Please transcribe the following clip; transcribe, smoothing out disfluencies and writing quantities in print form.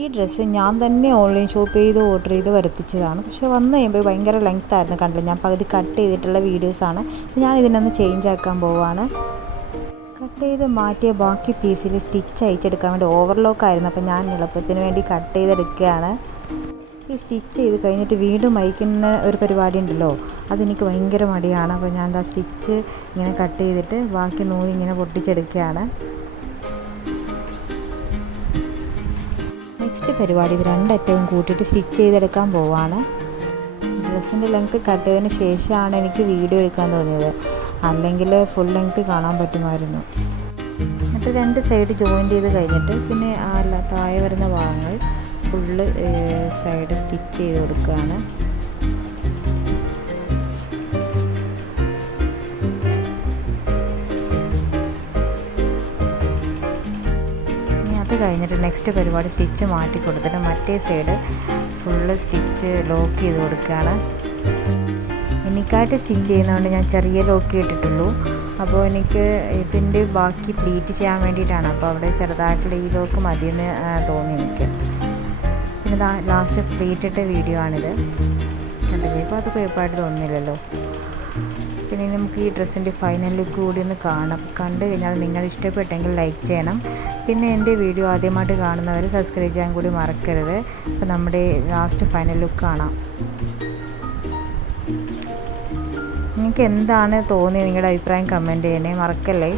ഈ ഡ്രസ്സ് ഞാൻ തന്നെ ഓൺലൈൻ ഷോപ്പ് ചെയ്ത് ഓർഡർ ചെയ്ത് വരുത്തിച്ചതാണ്. പക്ഷേ വന്ന് കഴിയുമ്പോൾ ഭയങ്കര ലെങ്ത് ആയിരുന്നു, കണ്ടില്ല. ഞാൻ പകുതി കട്ട് ചെയ്തിട്ടുള്ള വീഡിയോസാണ്. അപ്പോൾ ഞാൻ ഇതിനൊന്ന് ചേഞ്ച് ആക്കാൻ പോവാണ്. കട്ട് ചെയ്ത് മാറ്റിയ ബാക്കി പീസിൽ സ്റ്റിച്ച് അയച്ചെടുക്കാൻ വേണ്ടി ഓവർലോക്ക് ആയിരുന്നു. അപ്പോൾ ഞാൻ എളുപ്പത്തിന് വേണ്ടി കട്ട് ചെയ്തെടുക്കുകയാണ്. ഈ സ്റ്റിച്ച് ചെയ്ത് കഴിഞ്ഞിട്ട് വീണ്ടും അയക്കുന്ന ഒരു പരിപാടി ഉണ്ടല്ലോ, അതെനിക്ക് ഭയങ്കര മടിയാണ്. അപ്പോൾ ഞാൻ എന്താ സ്റ്റിച്ച് ഇങ്ങനെ കട്ട് ചെയ്തിട്ട് ബാക്കി നൂല് ഇങ്ങനെ പൊട്ടിച്ചെടുക്കുകയാണ്. നെക്സ്റ്റ് പരിപാടി ഇത് രണ്ടറ്റവും കൂട്ടിയിട്ട് സ്റ്റിച്ച് ചെയ്തെടുക്കാൻ പോവാണ്. ഡ്രസ്സിൻ്റെ ലെങ്ത്ത് കട്ട് ചെയ്തതിന് ശേഷമാണ് എനിക്ക് വീഡിയോ എടുക്കാൻ തോന്നിയത്, അല്ലെങ്കിൽ ഫുൾ ലെങ്ത്ത് കാണാൻ പറ്റുമായിരുന്നു. എന്നിട്ട് രണ്ട് സൈഡ് ജോയിൻ്റ് ചെയ്ത് കഴിഞ്ഞിട്ട് പിന്നെ താഴെ വരുന്ന ഭാഗങ്ങൾ ഫുള്ള് സൈഡ് സ്റ്റിച്ച് ചെയ്ത് കൊടുക്കുകയാണ്. അത് കഴിഞ്ഞിട്ട് നെക്സ്റ്റ് പരിപാടി സ്റ്റിച്ച് മാറ്റി കൊടുത്തിട്ട് മറ്റേ സൈഡ് ഫുള്ള് സ്റ്റിച്ച് ലോക്ക് ചെയ്ത് കൊടുക്കുകയാണ്. എനിക്കായിട്ട് സ്റ്റിച്ച് ചെയ്യുന്നതുകൊണ്ട് ഞാൻ ചെറിയ ലോക്ക് ഇട്ടിട്ടുള്ളൂ. അപ്പോൾ എനിക്ക് ഇതിൻ്റെ ബാക്കി പ്ലീറ്റ് ചെയ്യാൻ വേണ്ടിയിട്ടാണ്. അപ്പോൾ അവിടെ ചെറുതായിട്ടുള്ള ഈ ലോക്ക് മതിയെന്ന് തോന്നി എനിക്ക്. പിന്നെ ലാസ്റ്റ് പ്ലീറ്റ് ഇട്ട വീഡിയോ ആണിത്, കണ്ടില്ലേ. ഇപ്പോൾ അത് കുഴപ്പമായിട്ട് തോന്നുന്നില്ലല്ലോ. പിന്നെ നമുക്ക് ഈ ഡ്രസ്സിൻ്റെ ഫൈനൽ ലുക്ക് കൂടി ഒന്ന് കണ്ടു കഴിഞ്ഞാൽ നിങ്ങൾ ഇഷ്ടപ്പെട്ടെങ്കിൽ ലൈക്ക് ചെയ്യണം. പിന്നെ എൻ്റെ വീഡിയോ ആദ്യമായിട്ട് കാണുന്നവർ സബ്സ്ക്രൈബ് ചെയ്യാൻ കൂടി മറക്കരുത്. അപ്പോൾ നമ്മുടെ ലാസ്റ്റ് ഫൈനൽ ലുക്ക് കാണാം. നിങ്ങൾക്ക് എന്താണ് തോന്നിയത്, നിങ്ങളുടെ അഭിപ്രായം കമൻറ്റ് ചെയ്യണേ, മറക്കല്ലേ.